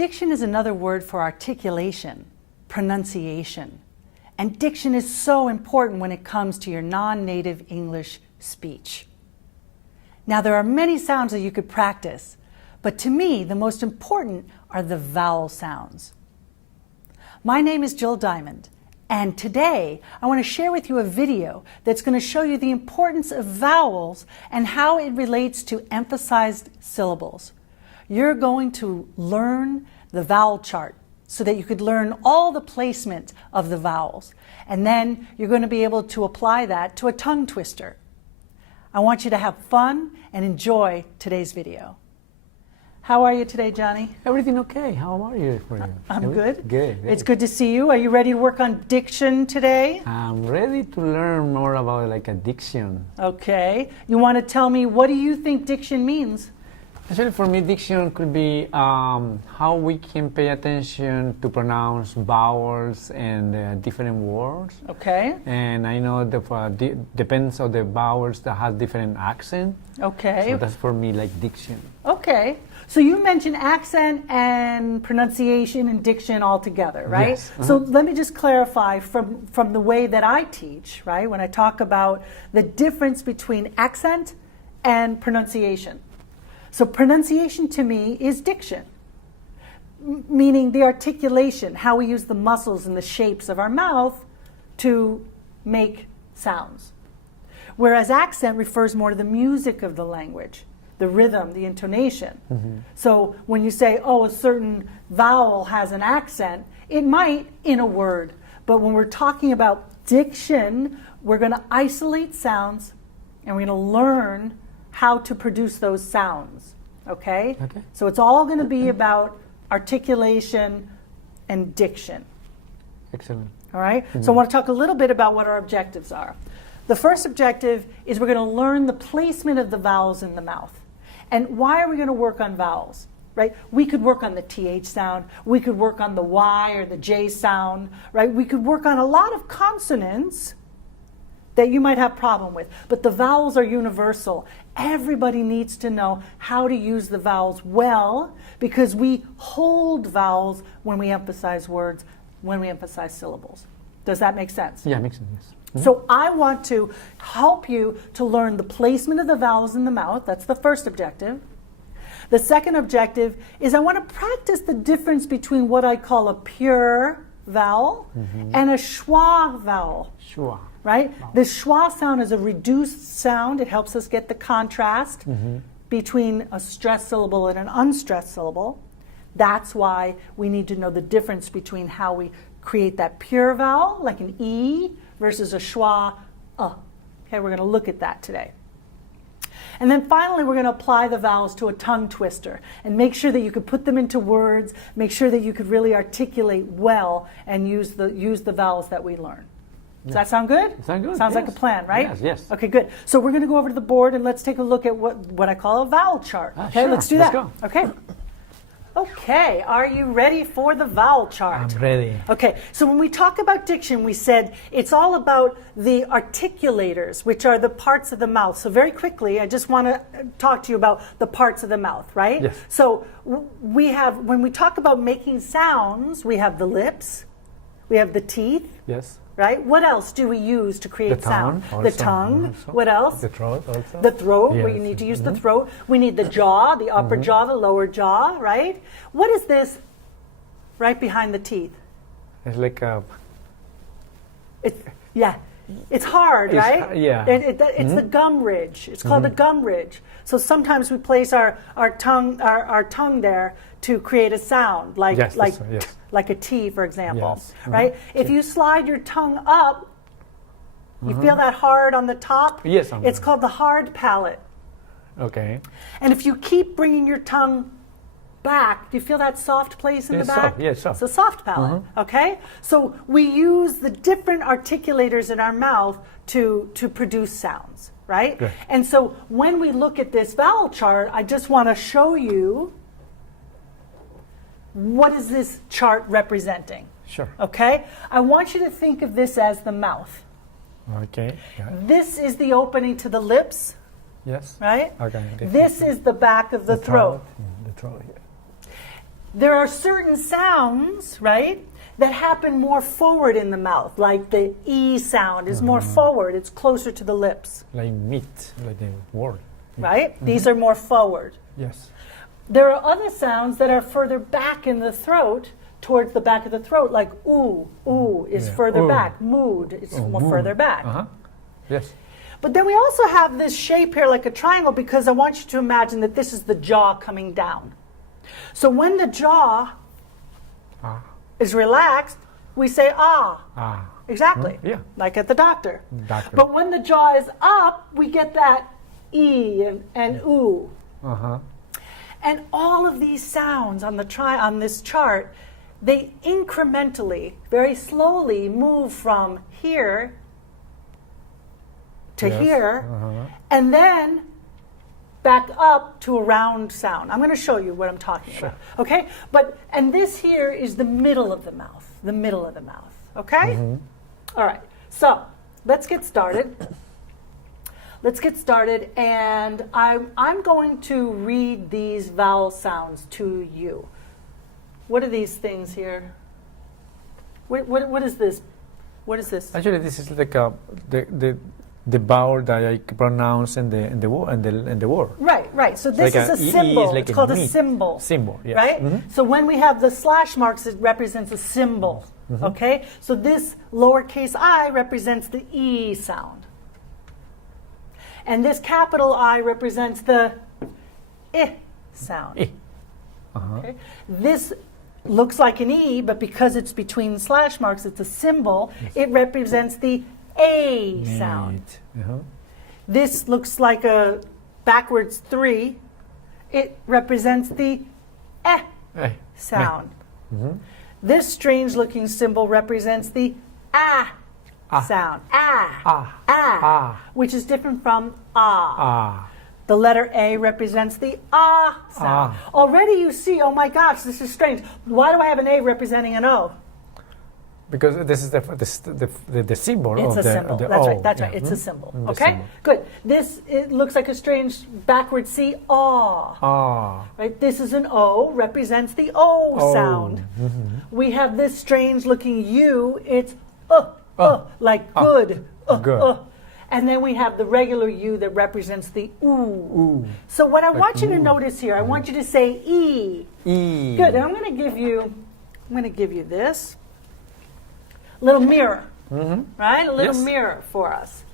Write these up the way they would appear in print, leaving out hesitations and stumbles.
Diction is another word for articulation, pronunciation. And diction is so important when it comes to your non-native English speech. Now, there are many sounds that you could practice, but to me, the most important are the vowel sounds. My name is Jill Diamond, and today I want to share with you a video that's going to show you the importance of vowels and how it relates to emphasized syllables. You're going to learn the vowel chart so that you could learn all the placement of the vowels. And then you're going to be able to apply that to a tongue twister. I want you to have fun and enjoy today's video. How are you today, Johnny? Everything okay? How are you? I'm good. Good. It's good to see you. Are you ready to work on diction today? I'm ready to learn more about like a diction. Okay. You want to tell me, what do you think diction means? Actually, for me, diction could be how we can pay attention to pronounce vowels and different words. Okay. And I know that depends on the vowels that has different accent. Okay. So that's for me like diction. Okay. So you mentioned accent and pronunciation and diction all together, right? Yes. So let me just clarify from the way that I teach, right? When I talk about the difference between accent and pronunciation. So pronunciation to me is diction, meaning the articulation, how we use the muscles and the shapes of our mouth to make sounds. Whereas accent refers more to the music of the language, the rhythm, the intonation. Mm-hmm. So when you say, oh, a certain vowel has an accent, it might in a word. But when we're talking about diction, we're going to isolate sounds and we're going to learn how to produce those sounds, okay? So it's all going to be about articulation and diction. Excellent. All right? Mm-hmm. So I want to talk a little bit about what our objectives are. The first objective is we're going to learn the placement of the vowels in the mouth. And why are we going to work on vowels, right? We could work on the TH sound. We could work on the Y or the J sound, right? We could work on a lot of consonants that you might have problem with. But the vowels are universal. Everybody needs to know how to use the vowels well because we hold vowels when we emphasize words, when we emphasize syllables. Does that make sense? Yeah, it makes sense, yes. Mm-hmm. So I want to help you to learn the placement of the vowels in the mouth. That's the first objective. The second objective is I want to practice the difference between what I call a pure vowel and a schwa vowel. Schwa. Right? Wow. The schwa sound is a reduced sound. It helps us get the contrast between a stressed syllable and an unstressed syllable. That's why we need to know the difference between how we create that pure vowel, like an E, versus a schwa, Okay, we're going to look at that today. And then finally, we're going to apply the vowels to a tongue twister and make sure that you could put them into words, make sure that you could really articulate well and use the vowels that we learn. Does that sound good? Sounds good. Sounds like a plan, right? Yes, yes. Okay, good. So we're going to go over to the board and let's take a look at what I call a vowel chart. Okay, sure. Let's do that. Let's go. Okay. Okay, are you ready for the vowel chart? I'm ready. Okay, so when we talk about diction, we said it's all about the articulators, which are the parts of the mouth. So very quickly, I just want to talk to you about the parts of the mouth, right? Yes. So we have, when we talk about making sounds, we have the lips, we have the teeth. Yes. Right? What else do we use to create sound? The tongue. Also. What else? The throat also. The throat, yes. where you need to use the throat. We need the jaw, the upper jaw, the lower jaw, right? What is this right behind the teeth? It's like a... It's hard, right? Yeah. It's the gum ridge. It's called the gum ridge. So sometimes we place our tongue there to create a sound, like a T, for example, right? If you slide your tongue up, you feel that hard on the top? Yes. It's called the hard palate. Okay. And if you keep bringing your tongue back, do you feel that soft place in the back? Soft. Yes, soft. It's a soft palate, okay? So we use the different articulators in our mouth to produce sounds, right? Good. And so when we look at this vowel chart, I just want to show you what is this chart representing. Sure. Okay? I want you to think of this as the mouth. Okay. This is the opening to the lips. Yes. Right? Okay. This is the back of the throat. The throat, yeah. there are certain sounds, right, that happen more forward in the mouth, like the E sound is more forward, it's closer to the lips. Like meat, like the word. Right? These are more forward. Yes. There are other sounds that are further back in the throat, towards the back of the throat, like ooh. Ooh is further back. Mood is more further back. Yes. But then we also have this shape here like a triangle because I want you to imagine that this is the jaw coming down. So when the jaw is relaxed, we say ah. Exactly. Yeah. Like at the doctor. Doctor. But when the jaw is up, we get that E and ooh. And all of these sounds on this chart, they incrementally, very slowly move from here to here, and then back up to a round sound. I'm going to show you what I'm talking about. Okay? And this here is the middle of the mouth. The middle of the mouth. Okay? All right. So let's get started. And I'm going to read these vowel sounds to you. What are these things here? What is this? What is this? Actually, this is like the vowel that I pronounce in the word. Right. So this like is a symbol. Is like it's called a meat. symbol. Symbol, yes. Right? So when we have the slash marks, it represents a symbol. Okay? So this lowercase I represents the E sound. And this capital I represents the I sound. Okay? This looks like an E, but because it's between slash marks, it's a symbol. It represents the A sound. This looks like a backwards 3. It represents the sound. This strange looking symbol represents the sound. Which is different from The letter A represents the sound. Already you see, oh my gosh, this is strange. Why do I have an A representing an O? Because this is the symbol It's of a symbol. the That's O. right. That's right. It's a symbol. The Okay. symbol. Good. This it looks like a strange backward C. Right. This is an O. Represents the O sound. We have this strange looking U. It's like good. Good. And then we have the regular U that represents the ooh. So what I want you to notice here, I want you to say E. E. Good. And I'm going to give you this little mirror, right? A little mirror for us.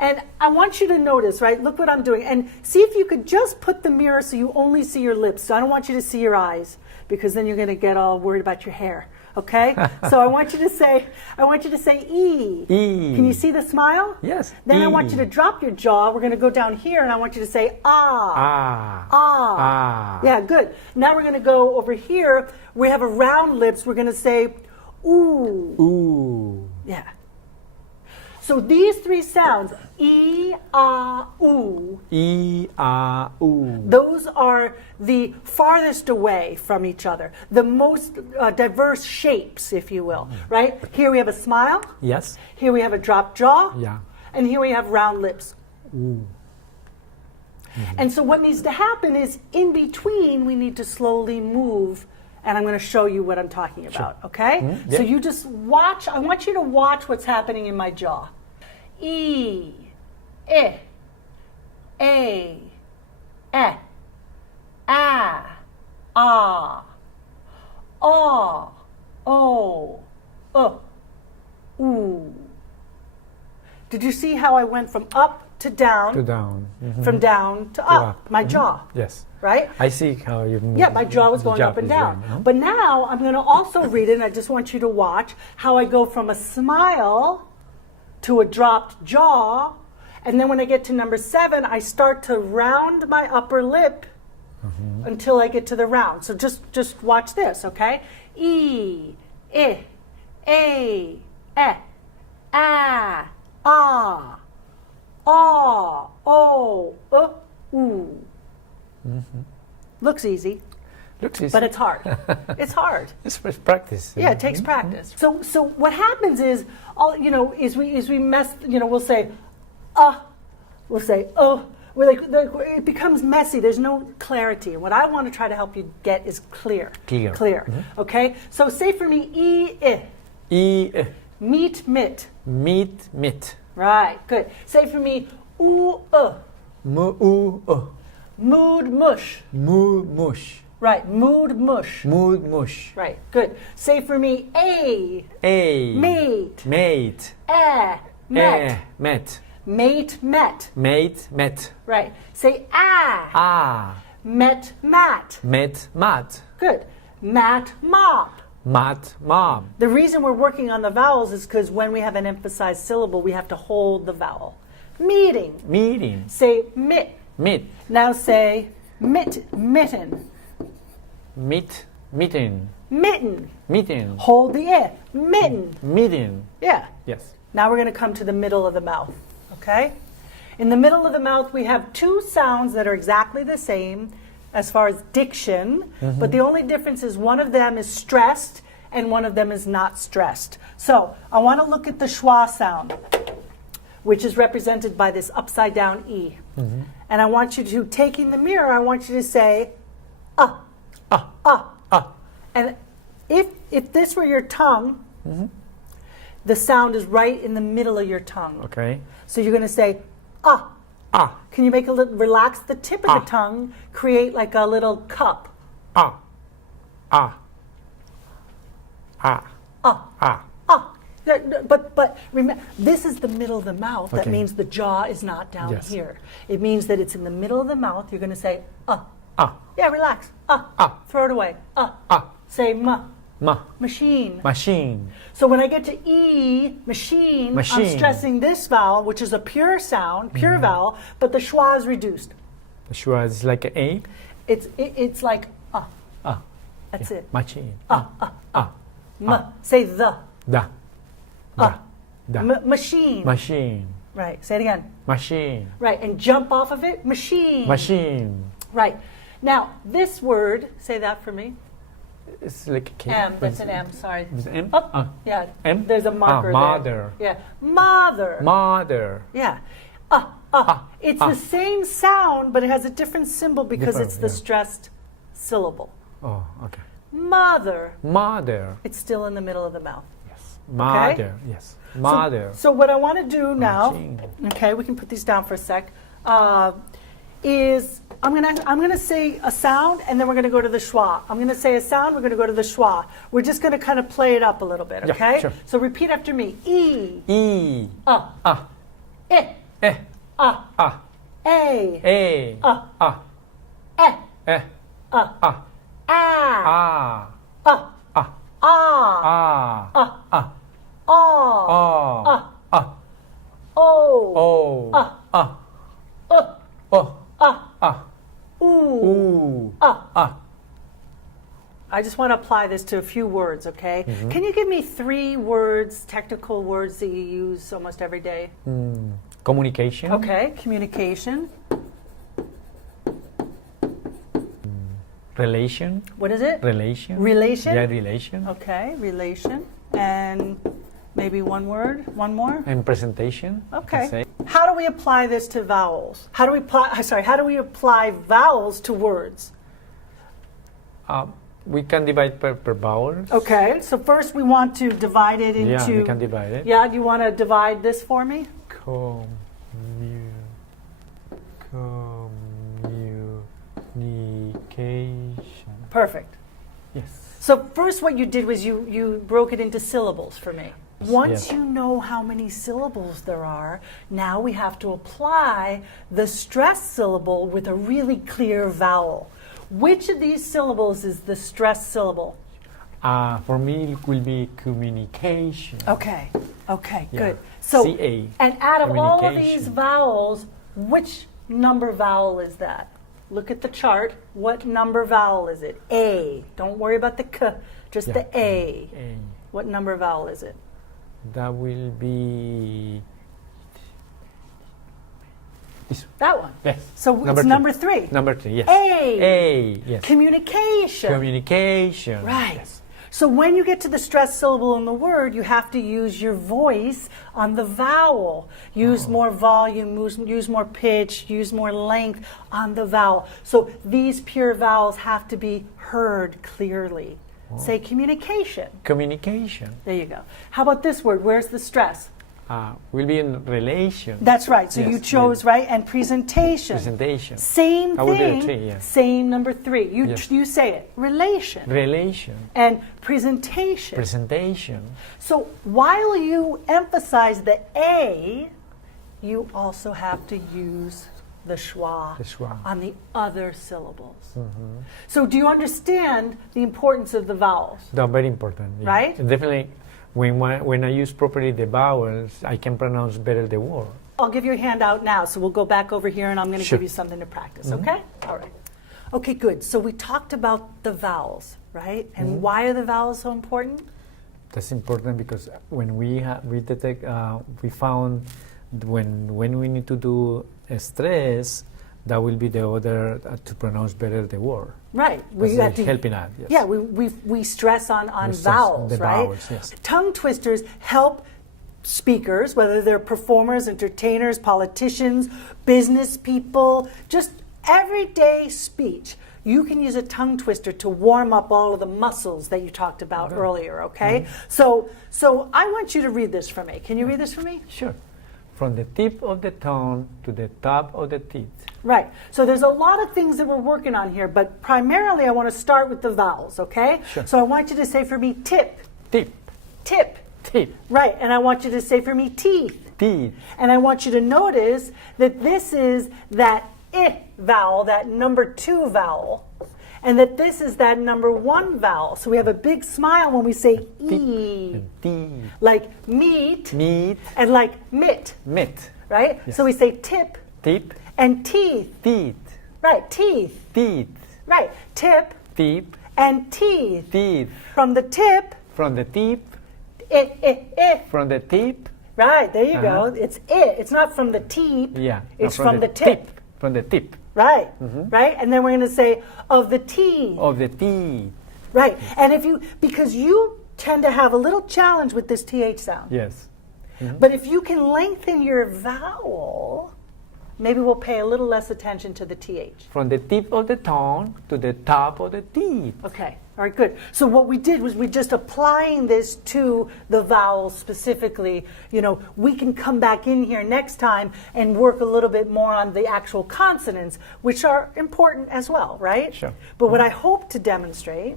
And I want you to notice, right? Look what I'm doing. And see if you could just put the mirror so you only see your lips. So I don't want you to see your eyes because then you're going to get all worried about your hair. Okay? So I want you to say E. E. Can you see the smile? Yes. Then E. I want you to drop your jaw. We're going to go down here and I want you to say ah. Yeah, good. Now we're going to go over here. We have a round lips. We're going to say ooh. Ooh. Yeah. So these three sounds, E, ah, ooh. E, ah, ooh. Those are the farthest away from each other, the most diverse shapes, if you will, right? Here we have a smile. Yes. Here we have a dropped jaw. Yeah. And here we have round lips. Ooh. And so what needs to happen is in between, we need to slowly move. And I'm going to show you what I'm talking about, okay? Yeah. So you just watch. I want you to watch what's happening in my jaw. E, I, A, ah, o, ooh. Did you see how I went from up to down? To down. From down to up. My jaw. Yes. Right? I see how you move. Yeah, my jaw was going up and down. But now I'm going to also read it, and I just want you to watch how I go from a smile to a dropped jaw, and then when I get to number 7, I start to round my upper lip until I get to the round. So just watch this, okay? E, I, A, o, ooh. Looks easy. Looks easy. But it's hard. It's hard. It's practice. Yeah, it takes practice. So what happens is, is we mess. We'll say, we'll say, It becomes messy. There's no clarity. What I want to try to help you get is clear. Clear. Okay? So say for me, I. I, Meet, mit. meet. Right, good. Say for me, u. Mood, mush. Mush. Right, mood, mush. Mush. Right, good. Say for me, a. Mate. Mate. Met. Met. Mate, met. Right. Say met, mat. Met, mat. Good. Mat, mop. Mat, mom. The reason we're working on the vowels is because when we have an emphasized syllable, we have to hold the vowel. Meeting. Say mit. Meet. Now say mitten. Meeting. Mitten. Hold the I. Mitten. Meeting. Yeah. Yes. Now we're going to come to the middle of the mouth. Okay? In the middle of the mouth, we have two sounds that are exactly the same as far as diction, but the only difference is one of them is stressed and one of them is not stressed. So I want to look at the schwa sound, which is represented by this upside down E. And I want you to, taking the mirror, I want you to say, And if this were your tongue, the sound is right in the middle of your tongue. Okay. So you're going to say, Can you make a little, relax the tip of the tongue, create like a little cup. But remember, this is the middle of the mouth. That means the jaw is not down here. It means that it's in the middle of the mouth. You're going to say, Yeah, relax. Throw it away. Say, Machine. So when I get to E, machine, I'm stressing this vowel, which is a pure sound, pure vowel, but the schwa is reduced. The schwa is like an A? It's like That's it. Machine. Say the. Da. Machine. Right. Say it again. Machine. Right. And jump off of it. Machine. Right. Now, this word, say that for me. It's like a K. M. That's an M. Sorry. It's M? Yeah. M? There's a marker mother. there. Yeah. Mother. Yeah. It's the same sound, but it has a different symbol because it's the stressed syllable. Oh, okay. Mother. It's still in the middle of the mouth. Yes. Mother. Okay? Yes. Mother. So what I want to do now, okay, we can put these down for a sec, is I'm gonna say a sound and then we're gonna go to the schwa. I'm gonna say a sound, we're gonna go to the schwa. We're just gonna kind of play it up a little bit, okay? Yeah, sure. So repeat after me. E. E. I. A. E. I just want to apply this to a few words, okay? Can you give me 3 words, technical words that you use almost every day? Communication. Okay, communication. Relation. What is it? Relation. Yeah, relation. Okay, relation. And maybe one word, one more? And presentation. Okay. How do we apply this to vowels? How do we apply vowels to words? We can divide per vowels. Okay, so first we want to divide it into... Yeah, we can divide it. Yeah, do you want to divide this for me? Communication. Perfect. Yes. So first what you did was you broke it into syllables for me. Once you know how many syllables there are, now we have to apply the stressed syllable with a really clear vowel. Which of these syllables is the stressed syllable? For me, it will be communication. Okay, good. So, C-A. And out of all of these vowels, which number vowel is that? Look at the chart. What number vowel is it? A. Don't worry about the K, just the A. What number vowel is it? That will be... That one. Yes. So it's number 3. Number 3, yes. A. Yes. Communication. Communication. Right. Yes. So when you get to the stressed syllable in the word, you have to use your voice on the vowel. Use more volume, use more pitch, use more length on the vowel. So these pure vowels have to be heard clearly. Say communication. Communication. There you go. How about this word? Where's the stress? Will be in relation. That's right. So Yes, you chose, right? And presentation. Presentation. Same I would do thing. 3, yes. Same number 3. Yes. You say it. Relation. Relation. And presentation. Presentation. So while you emphasize the A, you also have to use the schwa, The schwa. on the other syllables. So do you understand the importance of the vowels? They're very important. Yeah. Right? And definitely, when I use properly the vowels, I can pronounce better the word. I'll give you a handout now, so we'll go back over here and I'm going to Sure. give you something to practice, okay? All right. Okay, good. So we talked about the vowels, right? And why are the vowels so important? That's important because when we detect, we found when we need to do a stress, that will be the order to pronounce better the word. Right. That's helping out. Yes. Yeah, we stress on We stress vowels, the right? vowels, yes. Tongue twisters help speakers, whether they're performers, entertainers, politicians, business people, just everyday speech. You can use a tongue twister to warm up all of the muscles that you talked about earlier, okay? So I want you to read this for me. Can you read this for me? Sure. From the tip of the tongue to the top of the teeth. Right. So there's a lot of things that we're working on here, but primarily I want to start with the vowels, okay? Sure. So I want you to say for me tip, Tip. tip. Tip. Right. And I want you to say for me teeth. Teeth. And I want you to notice that this is that I vowel, that number 2 vowel, and that this is that number 1 vowel. So we have a big smile when we say E. And teeth. Like meat Meat. and like mit, Mit. right? Yes. So we say tip Tip. and teeth. Teeth. Right, teeth. Teeth. Right, tip Tip. and teeth. Teeth. From the tip, From the tip. I. From the tip. Right, there you Uh-huh. go. It's I. It's not from the teep. Yeah. It's No, from the tip. From the tip. Right, right? And then we're going to say of the teeth. Of the teeth. Right. And because you tend to have a little challenge with this TH sound. Yes. But if you can lengthen your vowel, maybe we'll pay a little less attention to the TH. From the tip of the tongue to the top of the teeth. Okay. All right, good. So what we did was we just applying this to the vowels specifically. You know, we can come back in here next time and work a little bit more on the actual consonants, which are important as well, right? Sure. But what I hope to demonstrate,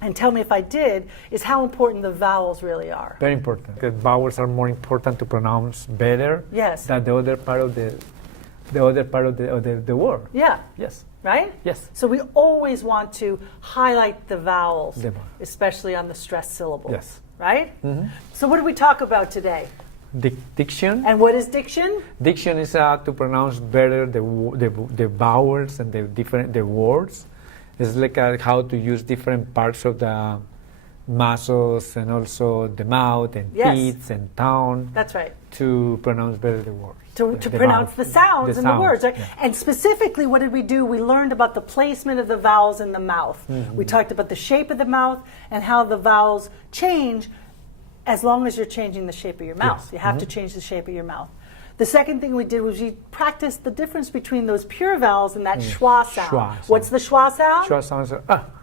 and tell me if I did, is how important the vowels really are. Very important. The vowels are more important to pronounce better Yes. than the other part of the word. Yeah, Yes. right? Yes. So we always want to highlight the vowels, The vowel. especially on the stressed syllables. Yes. Right? So what did we talk about today? Diction. And what is diction? Diction is to pronounce better the vowels and the words. It's like how to use different parts of the muscles and also the mouth and Yes. teeth and tongue That's right. to pronounce better the words. To The pronounce vowels. the sounds and the sounds, words, right? yeah. And specifically, what did we do? We learned about the placement of the vowels in the mouth. We talked about the shape of the mouth and how the vowels change as long as you're changing the shape of your mouth. Yes. You have to change the shape of your mouth. The second thing we did was we practiced the difference between those pure vowels and that schwa sound. Schwa sound. What's the schwa sound? Schwa sounds are,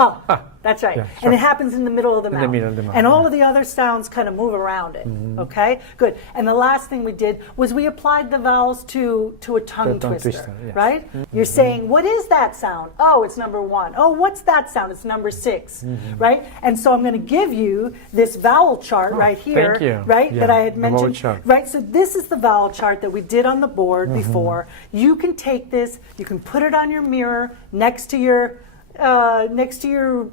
Oh, that's right. Yeah, And sure. it happens in the middle of the In mouth. the middle of the mouth, And all yeah. of the other sounds kind of move around it. Okay? Good. And the last thing we did was we applied the vowels to a tongue tongue twister. twister, yes. Right? You're saying, what is that sound? Oh, it's number 1. Oh, what's that sound? It's number 6. Right? And so I'm going to give you this vowel chart right here. thank you. Right? Yeah, That I had the vowel mentioned. chart. Right? So this is the vowel chart that we did on the board before. You can take this, you can put it on your mirror next to your you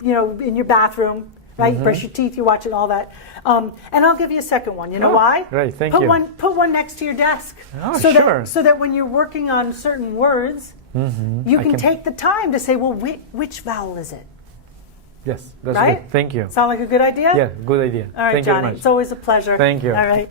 know, in your bathroom, right? You brush your teeth, you watch it, all that. And I'll give you a second one. You know Oh, why? great, thank put you. Put one next to your desk. Oh, so sure. That, so that when you're working on certain words, you can take the time to say, well, which vowel is it? Yes, that's Right? good. Thank you. Sound like a good idea? Yeah, good idea. All right, Thank you very Johnny. much. It's always a pleasure. Thank you. All right.